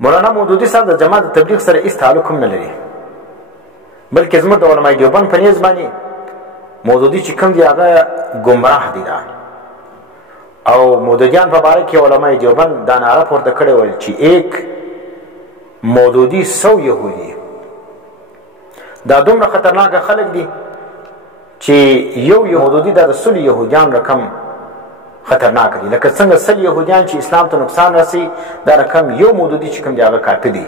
مولانا مودودي صاحب د جماعت تبلیغ سره هیڅ تعلق هم نه لري، بلکې زموږ د علماء دیوبند په نیز باندې مودودي چې کوم دی هغه ګمراه دي دا، او مودودیان په باره کې علماء دیوبند دا نعره پورته کړې ویل چې ایک مودودی 100 یهودي. دا دومره خطرناک خلک دي چې یو مودودي دا د 100 یهودیان رقم خطرناک دي، لکه څنګه 100 یهودیان چې اسلام ته نقصان رسي، دا رقم یو مودودي چې کوم دی هغه کافي دی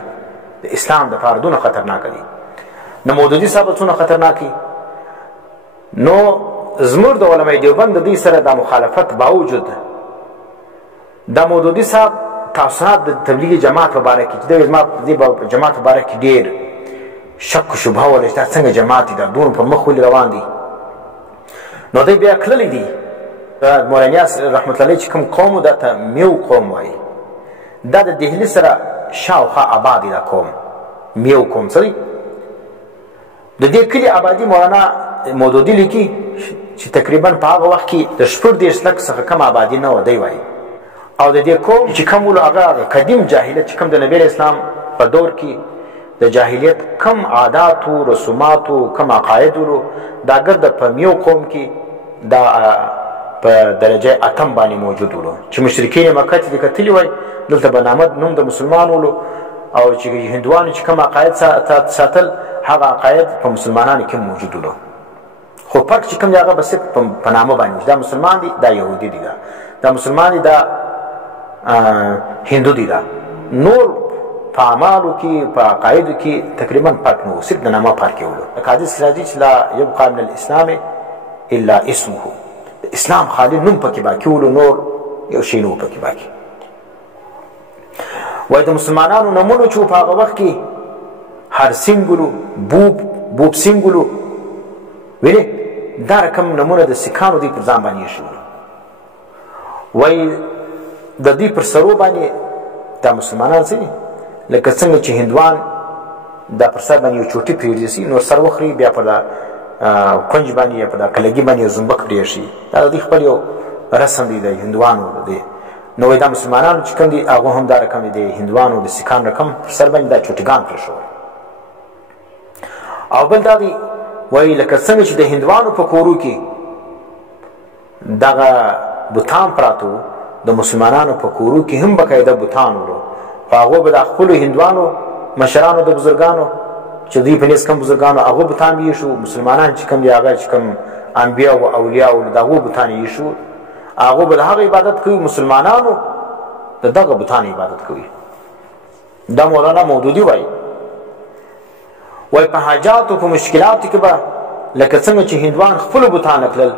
د اسلام دپاره، دونه خطرناک دي. نو مودودي صاحب څونه خطرناک دي. نو زموږ د علماء دیوبند د دوی سره د مخالفت باوجود دا مودودي صاحب تاثرات د تبلیغ جماعت په باره کې چې د جماعت په باره کې ډېر شک و شبهه ولري، دا څنګه جماعت دی، دا دونه پر مخ ولې روان دي. نو دوی بیا کللی دي. مولانا رحمت الله چې کوم قوم دا ته میو قوم وایي، دا د دهلي سره شاوخوا آباد دی. دا قوم میو قوم څه دی؟ د دې کلي آبادي مولانا مودودي لیکي چې تقریبا په هغه وخت کې د 14 لک څخه کم آبادي نه و، دی وایي. او د دې قوم چې کوم ولو هغه قدیم جاهلیت چې کوم د نبی اسلام په دور کې د جاهلیت کم عادات او رسومات او کم عقاید ولو، دا ګرد په میو قوم کې دا په درجه اتم باندې موجود ولو، چې مشرکین مکه ته کتلی وای دلته بنامد نوم د مسلمان ولو، او چې هندوانو چې کوم عقاید ساتل هغه عقاید په مسلمانانو کې موجود ولو. خو فرق چې کوم هغه بس په نامه باندې دا مسلمان دي، دا يهودي دي، دا مسلمان دي، دا هندو دي، دا نور په اعمالو کې په عقایدو کې تقریبا فرق نه و، صرف د نامه فرق ولو. حدیث راځي چې لا يبقى من الاسلام الا اسمه، اسلام خالی نوم پکې باقي ولو، نور یو شی نو پکې باقي. وای د مسلمانانو نمونه چې په هغه وخت کې هر سینګلو بوب سینګلو ویلې دا رقم نمونه د سکانو دی پر ځان باندې شو. وای د دې پر سرو باندې دا مسلمانان څه دي، لکه څنګه چې هندوان دا پر سر باندې یو چوټي پریږدي، نو سر وخري بیا په کنج باندې یا په کلګي باندې زنبق پرېږدي، دا د خپل یو رسم دی د هندوانو دی. نو دا مسلمانانو چې کوم دي هغه هم دا رقم دی، هندوانو د سکان رقم پر سر باندې دا چوټګان پرېښول. او بل دا دی وایي لکه څنګه چې د هندوانو په کورو کې دغه بوتان پراتو، د مسلمانانو په کورو کې هم بقاعده بوتان ولو، خو هغه به د خپلو هندوانو مشرانو د بزرګانو چې دوی په نیز کم بزرګانو هغه بوتان یې شو، مسلمانان چې کوم دي هغه چې کوم انبیا او اولیاء او دغه بوتان یې شو، هغه به د هغه عبادت کوي، مسلمانانو د دغه بوتان عبادت کوي. دا مولانا مودودي وایي. وای په حاجات او په مشکلات کې به لکه څنګه چې هندوان خپل بوتان کړل،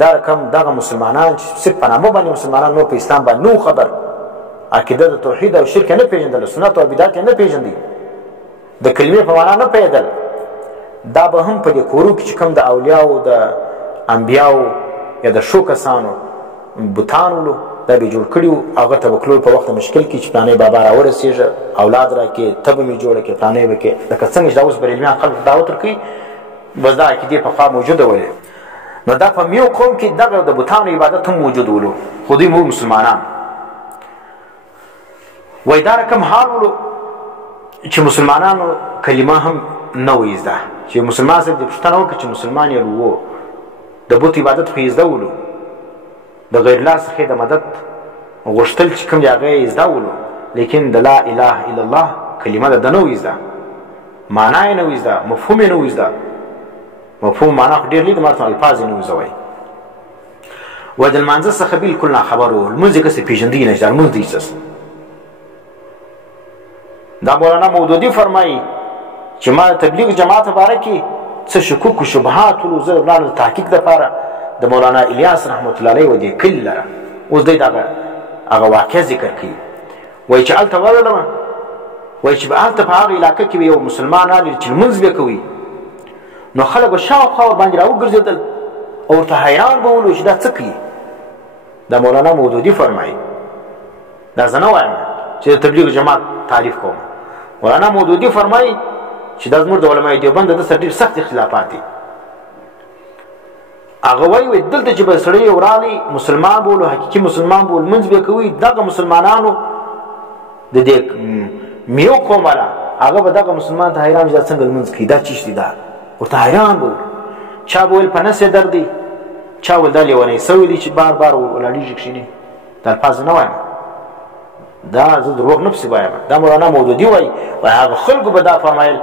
دا رقم دغه مسلمانان چې صرف په نامه باندې مسلمانان نو په اسلام باندې نو خبر، عقیده د توحید او شرک نه پیژندل، سنت او بدعت نه پیژندل، د کلمې په معنا نه پیژندل، دا به هم په دې کورو کې چې کوم د اولیاء او د انبیاء یا د شو کسانو بوتان ولو دا به جوړ کړیو، هغه ته وکړو په وخت مشکل کې چې پلانې بابا راورسېږي، اولاد راکې، ته به مې جوړه کې، پلانې به کې، لکه څنګه چې دا اوس بریلمیان خلک دعوت ورکوي، بس دا عقیدې پخوا موجوده ولې. نو دا په میو قوم کې دغه د بوتانو عبادت هم موجود ولو، خو دوی موږ مسلمانان. وای دا رقم حال ولو چې مسلمانانو کلمه هم نه وي زده، چې مسلمان صاحب دې پوښتنه وکړي چې مسلمان یې وو، د بت عبادت خو یې زده ولو، د غیر الله څخه د مدد غوښتل چې کوم دی هغه یې زده ولو، لیکن د لا اله الا الله کلمه د نه وي زده، معنا یې نه وي زده، مفهوم یې نه وي زده. مفهوم معنا خو ډېر لري، ماته الفاظ یې نه وي زده. وایي وای د لمانځه څخه بالکل ناخبر و، لمونځ یې کسې پېژندی نه، لمونځ دی څه. دا مولانا مودودي فرمایي چې ما د تبلیغ جماعت باره کې څه شکوک و شبهات ولو، زه ولاړم د تحقیق دپاره د مولانا الیاس رحمت الله علیه و دې کلي لره. اوس دی دغه هغه واقع ذکر کوي. وایي چې هلته ورغلم، وایي چې به هلته په هغه علاقه کې به یو مسلمان راغلی چې لمونځ به کوي، نو خلک به شاوخوا ورباندې راوګرځېدل او ورته حیران به ولو چې دا څه کوي. دا مولانا مودودي فرمایي، دا زه نه وایم چې د تبلیغ جماعت تعریف کوم. مولانا مودودي فرمایي چې دا زموږ د علماء دیوبند د سره ډېر سخت اختلافات دي. هغه وایي دلته چې به سړی ورالی مسلمان بولو، حقیقي مسلمان بول، لمونځ به کوي، دغه مسلمانانو د دې میو قوم والا هغه به دغه مسلمان ته حیران چې دا څنګه لمونځ کوي، دا چیش دی، دا ورته حیران به چا به ویل په نس یې درد دی، چا ویل دا لیونی سوی دی چې بار بار ولاړېږي کښېني. دا الفاظ نه وایم، دا زه دروغ نه پسې وایم، دا مولانا مودودي وایي هغه خلکو به دا فرمایل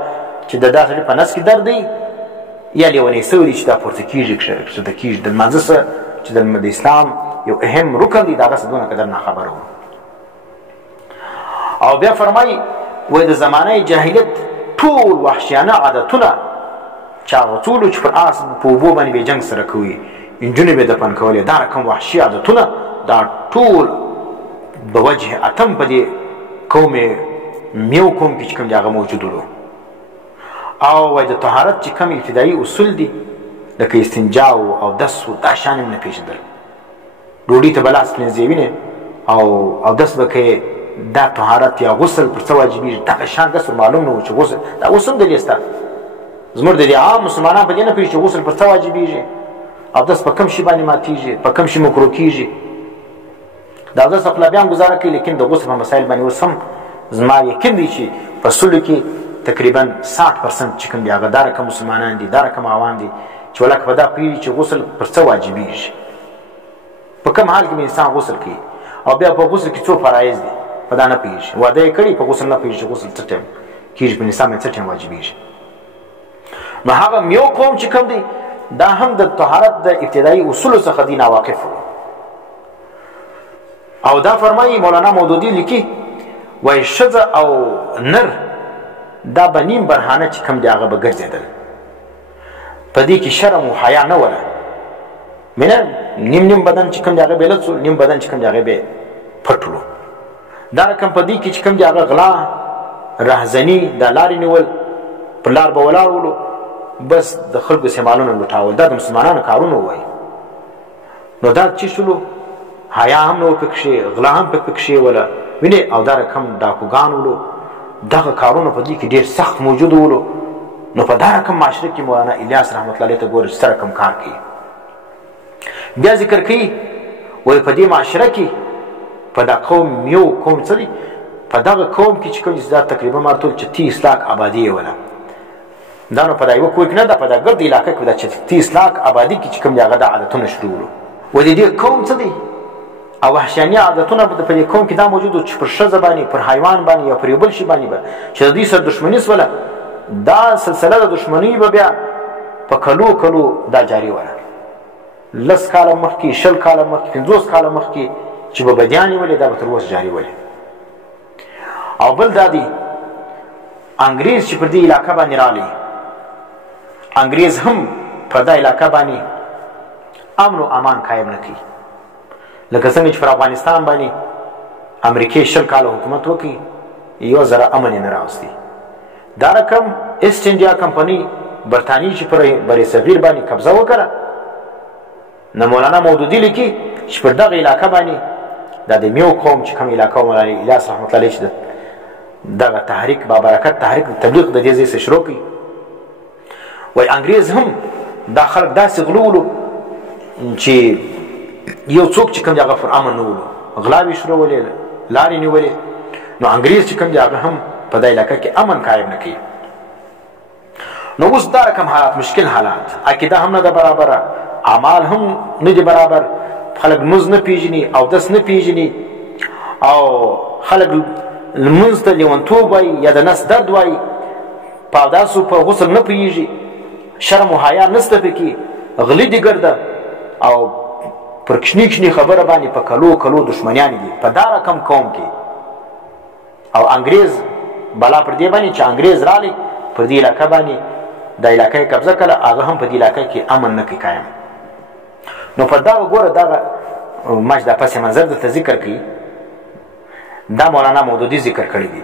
چې د دا سړي په نس کې درد دی یا لیونی سوی دی چې دا پورته کېږي کښته کېږي. د لمانځه څه چې د اسلام یو اهم رکن دی د هغه څه دونه قدر ناخبره وو. او بیا فرمایي وایي د زمانه جاهلیت ټول وحشیانه عادتونه چې هغه ټولو چې پر آس په اوبو باندې به جنګ سره کوي، نجونې به دفن کولې، دا رقم وحشي عادتونه دا ټول د وجه اتم په دې قوم میو قوم کې چې کوم دی هغه موجود وو. او وایي د طهارت چې کوم ابتدایي اصول دي لکه استنجا او دس دا شان هم نه پېژندل. ډوډۍ ته به لاس پرېنځې وینې او دس به کوې، دا طهارت یا غسل پر څه واجبېږي دغه شان دس معلوم نه و چې غسل دا اوس هم دلې شته. زموږ د دې عام مسلمانان په دې نه پوهېږي چې غسل پر څه واجبېږي، اودس په کوم شي باندې ماتېږي، په کوم شي مکروه کېږي. د اودس اقلابیان ګزاره کوي، لیکن د غسل په مسایل باندې اوس هم زما یقین دی چې په سلو کې تقریبا 60% چې کوم دی هغه دا رقم مسلمانان دي، دا رقم عوام دي چې ولکه په دا پوهېږي چې غسل پر څه واجبېږي، په کوم حال کې به انسان غسل کوي، او بیا په غسل کې څو فرایض دي په دا نه پوهېږي. واده یې کړي په غسل نه پوهېږي چې غسل څه ټایم کېږي، په نصاب باندې څه ټایم واجبېږي. نو هغه میو قوم چې کوم دی دا هم د طهارت د ابتدایي اصولو څخه دی ناواقف وو. او دا فرمایي مولانا مودودي لیکي وایي ښځه او نر دا به نیم برهانه چې کوم دی هغه به ګرځېدل، په دې کې شرم و حیا نه وله. مینه نیم بدن چې کوم دی هغه به لڅ، نیم بدن چې کوم دی هغه به پټ وو. دا رقم په دې کې چې کوم دی هغه غلا رهزني د لارې نیول، پر لار به ولاړ ولو، بس د خلکو سیمالونه لوټاول، دا د مسلمانانو کارونه وایي. نو دا چې شلو حیا هم نه و پکښې، غلا هم پکښې وله وینې، او دا رقم ډاکوګان ولو، دغه کارونه په دې کې ډېر سخت موجود ولو. نو په دا رقم معاشره کې مولانا الیاس رحمت الله علیه ته ګورې چې څه رقم کار کوي. بیا ذکر کوي وایي په دې معاشره کې په دا قوم میو قوم څه دی، په دغه قوم کې چې کوم دا تقریبا ما ټول چې 30 لاک آبادي یې وله. دا نو په دا یوه کور کې نه ده، په دا ګرد علاقه کې دا چې 30 لاک آبادي کې چې کوم دی هغه د عادتونه شروع ولو. و د دې قوم څه دی او وحشیاني عادتونه په دې قوم کې دا موجود و چې پر ښځه باندې، پر حیوان باندې یا پر یو بل شي باندې به چې د دوی سره دښمني سوله، دا سلسله د دښمنۍ به بیا په کلو دا جاري وله. 10 کاله مخکې، 20 کاله مخکې، 50 کاله مخکې چې به بدیانې ولې دا به تر اوسه جاري ولې. او بل دا دی انګریز چې پر دې علاقه باندې رالی، انګریز هم په دا علاقه باندې امن و امان قایم نه کوي. لکه څنګه چې پر افغانستان باندې امریکې 20 کاله حکومت وکړي، یو ذره امن یې نه راوستی. دا رقم ایسټ انډیا کمپنۍ برطانیې چې پر بر صغیر باندې قبضه وکړه، نو مولانا مودودي لیکي چې پر دغه علاقه باندې دا د میو قوم چې کوم علاقه مولانا الیاس رحمت الله علیه چې دغه تحریک بابرکت تحریک تبلیغ د دې ځای څخه شروع کړي. وایي انګریز هم دا خلک داسې غلولو چې یو څوک چې کوم دی هغه پر امن نه ولو، غلاوې شروعولې، لارې نیولې. نو انګریز چې کوم دی هغه هم په دا علاقه کې امن قایم نه کوي. نو اوس دا رقم حالات، مشکل حالات، عقیده هم نه ده برابره، اعمال هم نه دي برابر، خلک لمونځ نه پېژني، اودس نه پېژني، او خلک لمونځ ته لیونتوب وایي یا د نس درد وایي، په اوداسو په غسل نه پوهېږي، شرم و حیا نسته پکې، غلي دي ګرده، او پر کشنی خبره باندې په کلو دشمنیان دي په دا رقم قوم کې. او انګریز بلا پر دې باندې چې انګریز رالی پر دې علاقه باندې د علاقه قبضه کړه، هغه هم په دې علاقه کې امن نه کوي قایم. نو په دا وګوره دغه ماش د پس منظر د ذکر کوي، دا مولانا مودودي ذکر کړی دی.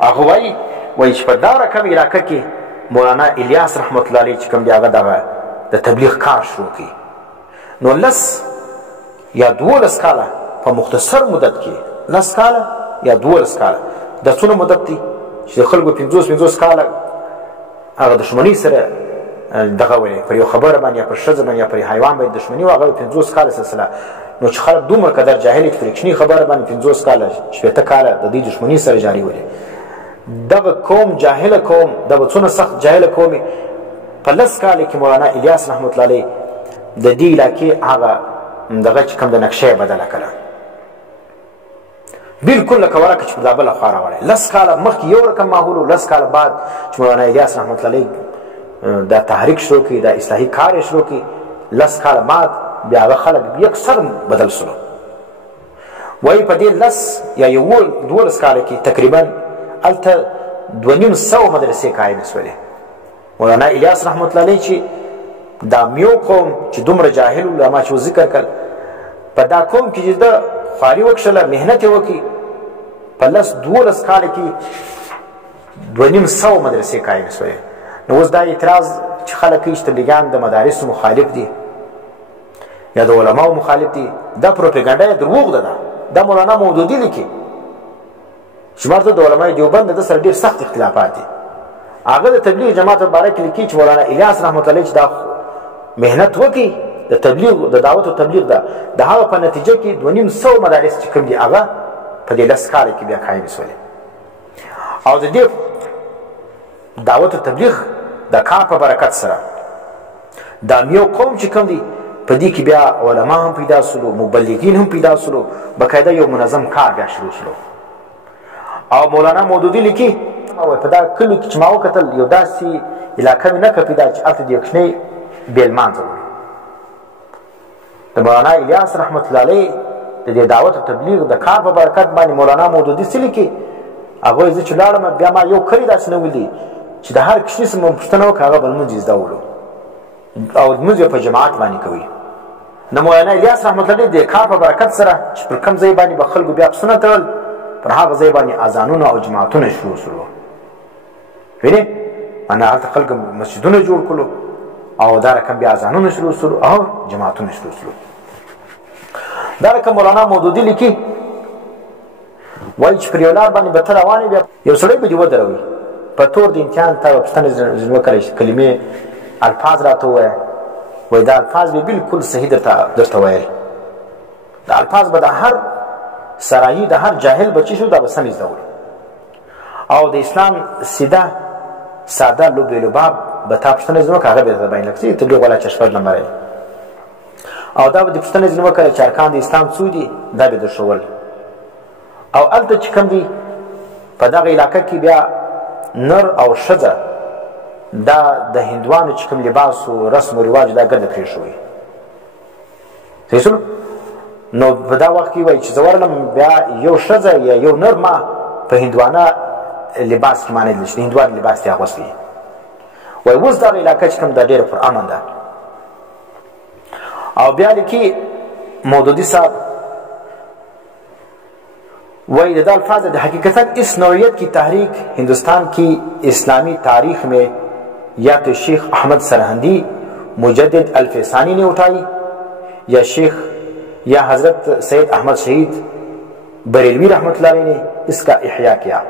هغه وایي چې په دا رقم علاقه کې مولانا الیاس رحمت الله علیه چې کوم دی هغه دغه د تبلیغ کار شروع کړي. نو 10 یا 12 کاله په مختصر مدت کې، 10 کاله یا 12 کاله، دا څونه مدت دی چې د خلکو 50 کاله هغه دښمنۍ سره دغه ولې پر یو خبره باندې یا پر ښځه باندې یا پر حیوان باندې دښمني و، هغه 50 کاله سلسله. نو چې خلک دومره قدر جاهل فرکشني خبره باندې 50 کاله 70 کاله د دې دښمنۍ سره جاري ولې، دغه قوم جاهله قوم دغه څونه سخت جاهله قوم په لس کال کې مولانا الیاس رحمت الله علیه د دې علاقې هغه دغه چې کوم د نقشه بدله کړه بالکل لکه ورکه چې پر دا بله خوا راوړی لس کاله مخکې یو رقم ماحول و لس کاله بعد چې مولانا الیاس رحمت الله علیه دا تحریک شروع کړي دا اصلاحي کار یې شروع کړي لس کاله بعد بیا هغه خلک یکسر بدل سلو وایي په دې لس یا 12 کاله کې تقریبا هلته 2,500 مدرسې قایم شولې مولانا الیاس رحمت الله علیه چې دا میو قوم چې دومره جاهل و ما چې ذکر کړ په دا قوم کې چې د خواري وکړله محنت یې وکړي په 12 کاله کې 2,500 مدرسې قایم شولې نو اوس دا اعتراض چې خلک کوي چې تبلیغیان د مدارسو مخالف دي یا د علماو مخالف دي دا پروپاګاندا یې دروغ ده دا مولانا مودودي لیکي چې مرته د علماء دیوبند د سره ډېر سخت اختلافات دي هغه د تبلیغ جماعت مبارک لیکي چې مولانا الیاس رحمت الله چې دا محنت وکړي د تبلیغ د دعوت او تبلیغ د هغه په نتیجه کې 2,500 مدارس چې کوم دي هغه په دې 10 کال کې بیا قایم شولې او د دې دعوت او تبلیغ د کار په برکت سره دا میو قوم چې کوم دي په دې کې بیا علما هم پیدا سلو مبلغین هم پیدا سلو بقاعده یو منظم کار بیا شروع سلو او مولانا مودودي لیکي په دا کلو کې چې ما وکتل یو داسې علاقه مې نه کپیدا چې هلته د یو کوچنی بیلمانځه وي د مولانا الیاس رحمت الله علیه د دې دعوت او تبلیغ د کار په برکت باندې مولانا مودودي څه لیکي هغوی زه چې لاړم بیا ما یو کلی داسې نه ولي چې د هر کوچني څه مو پوښتنه وکړه هغه به لمونځ زده ولو او لمونځ یې په جماعت باندې کوي نو مولانا الیاس رحمت الله علیه د کار په برکت سره چې پر کوم ځای باندې به خلکو بیا پسونه تړل پر هغه ځای باندې اذانونه او جماعتونه شروع سلو وینې معنا هلته خلک مسجدونه جوړ کړلو او دا رقم بیا اذانونه شروع سلو او جماعتونه شروع سلو دا رقم مولانا مودودي لیکي وایي چې پر یو لار باندې به ته روان بیا یو سړی به دې ودروي په تور د امتحان تا به پوښتنه ځینې وکړی کلمې الفاظ راته ووایه وایي دا الفاظ به بالکل صحیح درته ویل دا الفاظ به د هر سرایی د هر جاهل بچی شو دا به سم زده او د اسلام ساده لوبې لباب به تا پوښتنه ځینې وکړه هغه به درته بیان لکه تبلیغ والا چې 6 نمبر او دا به دې پوښتنه ځینې وکړه چې ارکان د اسلام څو دي دا به درښول او هلته چې کوم دي په دغه علاقه کې بیا نر او ښځه دا د هندوانو چې کوم لباس و رسم و رواج دا ګرده پرېښوي صحیح شولو نو په دا وخت کې وایي چې زه ورغلم بیا یو ښځه یا یو نر ما په هندوانه لباس کې ما نه لیدل چې د هندوانو لباس یې اغوستی وایي اوس دغه علاقه چې کوم دا ډېره پرامن ده او بیا لیکي مودودي صاحب वही रदा अल्फाज हकीकतन इस नौइयत की तहरीक हिंदुस्तान की इस्लामी तारीख में या तो शेख अहमद सरहंदी मुजद्दिद अल्फसानी ने उठाई या शेख या हजरत सैयद अहमद शहीद बरेलवी रहमतुल्लाह अलैह ने इसका इह्या किया।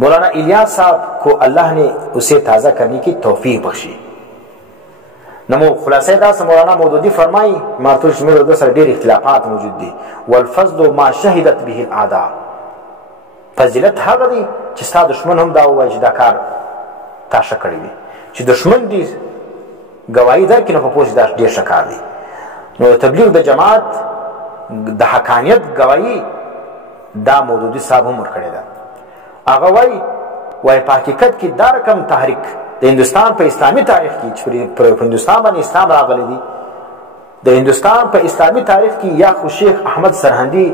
मौलाना इलियास साहब को अल्लाह ने उसे ताज़ा करने की तौफीक बख्शी। नमो खुलासा दास मौलाना मौदूदी फरमाई मातुश में सर ढेर इख्तिलाफात मौजूद दी वल्फज़्ल मा शहिदत बिही आदा फजीलत हगه دی چې ستا دشمن هم دا وایي چې دا کار تا ښه کړی دی چې دشمن دی ګواهي درکړي نو په پوه چې دا ډېر ښه کار دی. نو تبلیغ د جماعت د حقانیت ګواهي دا مودودي صاحب هم ورکړې ده. هغه وایي په حقیقت کې دا رقم تحریک د هندوستان په اسلامي تاریخ کې چې په هندوستان باندې اسلام راغلی دی د هندوستان په اسلامي تاریخ کې یا خو شیخ احمد سرهندي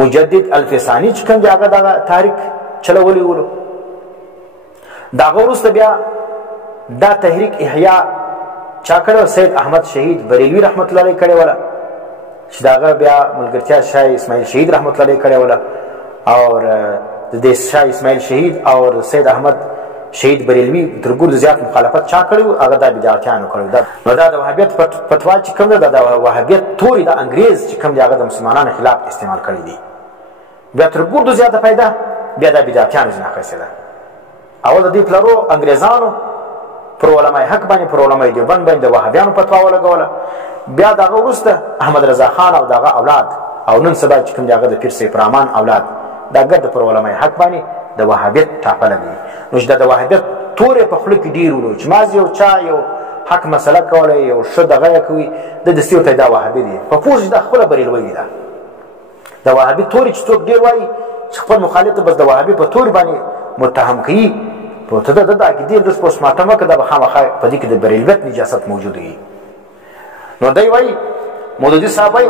مجدد الفسانی چې کوم دی هغه دغه تحریک چلولی ولو د هغه وروسته بیا دا تحریک احیا چا کړی سید احمد شهید بریلوي رحمت الله علیه کړی وله چې د هغه بیا ملګرتیا شاه اسماعیل شهید رحمت الله علیه کړی وله او د دې شاه اسماعیل شهید او سید احمد شهید بریلوي تر ګور زیات مخالفت چا کړی هغه د بدعتیانو کړی نو دا د وهابیت فتوا چې کوم ده د وهابیت توري د انګریز چې کوم دی هغه د مسلمانانو خلاف استعمال کړی دی بیا تر ګور زیاته پیدا بیا د بدعتیانو ځنه ده اول د دې پلرو انګریزانو پر علماء حق باندې پر علماء دیوبند باندې د وهابیانو فتوا ولګوله بیا دغه وروسته احمد رضا خان او دغه اولاد او نن سبا چې کوم دی هغه د پیر سیف رحمان اولاد دا ګرد پر علماء حق باندې د وهابیت ټاپله دی. نو چې د وهابیت تورې په خوله کې ډېر ولو چې مازې یو چا یو حق مسله کولی یو ښه دغه یې کوي د دستي ورته دا وهابي دی په پوه چې دا خپله بریلوی ده. د وهابي تورې چې څوک ډېر وایي چې خپل مخالف ته بس د وهابي په تورې باندې متهم کوي په ته د عقیدې لږ پوسټ مارټم وکړه دا به خامخا په دې کې د بریلویت نجاست موجود وي. نو دی وایي مودودي صاحب وایي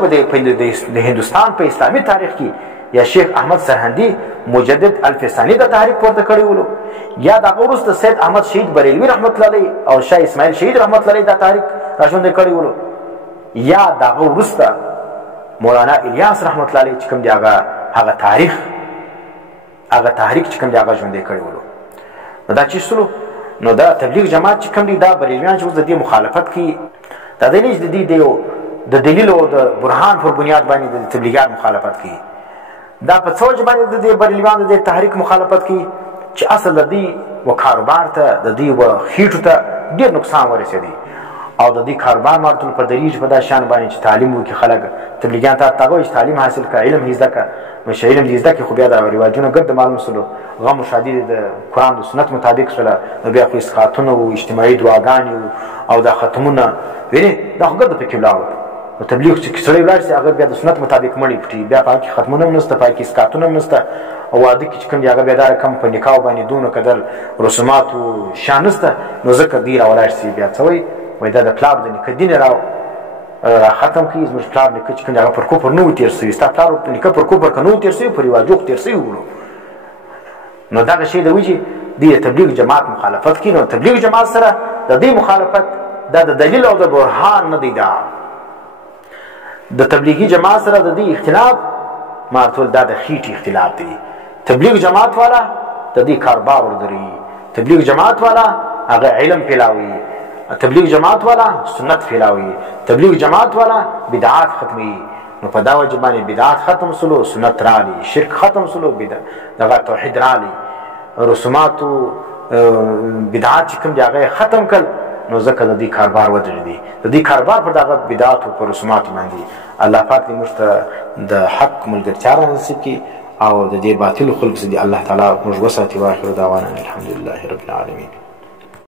د هندوستان په اسلامي تاریخ کې یا شیخ احمد سرهندي مجدد الفساني د تحریک پورته کړی ولو یا د هغه وروسته سید احمد شهید بریلوي رحمت الله علیه او شاه اسماعیل شهید رحمت الله علیه دا تحریک راژوندی کړی ولو یا د هغه وروسته مولانا الیاس رحمت الله علیه چې کوم دی هغه تحریک چې کوم دی هغه ژوندی کړی ولو. نو دا چې سلو نو دا تبلیغ جماعت چې کوم دی دا بریلویان چې اوس د دې مخالفت کوي دا دی نه چې د دې د دلیل او د برهان پر بنیاد باندې د تبلیغات مخالفت کوي. دا په څه وجه باندې د بریلویانو د تحریک مخالفت کوي چې اصل د دې و کاروبار ته د دې و خېټو ته ډېر نقصان ورسېدی او د دې کاروبار مارتل په دریج په دا شان باندې چې تعلیم وکړي خلک تبلیغیان ته تاغوي چې تعلیم حاصل کړه علم یې زده کړه نو چې علم دې زده کړي خو بیا دا رواجونه ګرد معلوم سلو غم و شادي د قرآن د سنت مطابق سوله نو بیا خو اسقاطونه و اجتماعي دعاګانې او دا ختمونه وینې دا خو ګرد پکې ولاړ نو تبلیغ چې سړی ولاړ شي هغه بیا د سنت مطابق مړی پټي بیا په کې ختمونه هم نشته په کې اسقاطونه هم نشته او واده کې چې کوم دی هغه بیا دا رقم په نکاح باندې دونه قدر رسومات او شان نشته نو ځکه دی راولاړ شي بیا څه وایي دا د پلار د نیکه دین را ختم کړي زموږ پلار نیکه چې کوم دی هغه پر کفر نه و تېر سوي ستا پلار نیکه پر کفر که نه و تېر سوي پر رواجو خو تېر سوي ولو. نو دغه شی د وایي چې دی د تبلیغ جماعت مخالفت کوي. نو تبلیغ جماعت سره د دې مخالفت دا د دلیل او د برهان نه دی دا د تبلیغي جماعت سره د دې اختلاف مارتول دا د خېټې اختلاف دی. تبلیغ جماعت والا د دې کاروبار وردري تبلیغ جماعت والا هغه علم پھیلاوي تبلیغ جماعت والا سنت پھیلاوي تبلیغ جماعت والا بدعات ختمي. نو په دا وجه باندې بدعات ختم سلو سنت رالی شرک ختم سلو دغه توحید رالی رسومات بدعات چې کوم دی هغه ختم کړ نو ځکه د دې کاروبار ودرېدی د دې کاروبار پر دغه بدعات او پر رسومات باندې الله پاک دې موږ ته د حق ملګرتیا نصیب کړي او د دې باطل خلق څخه الله تعالی موږ وساتي. واخر دعوانا الحمد لله رب العالمين.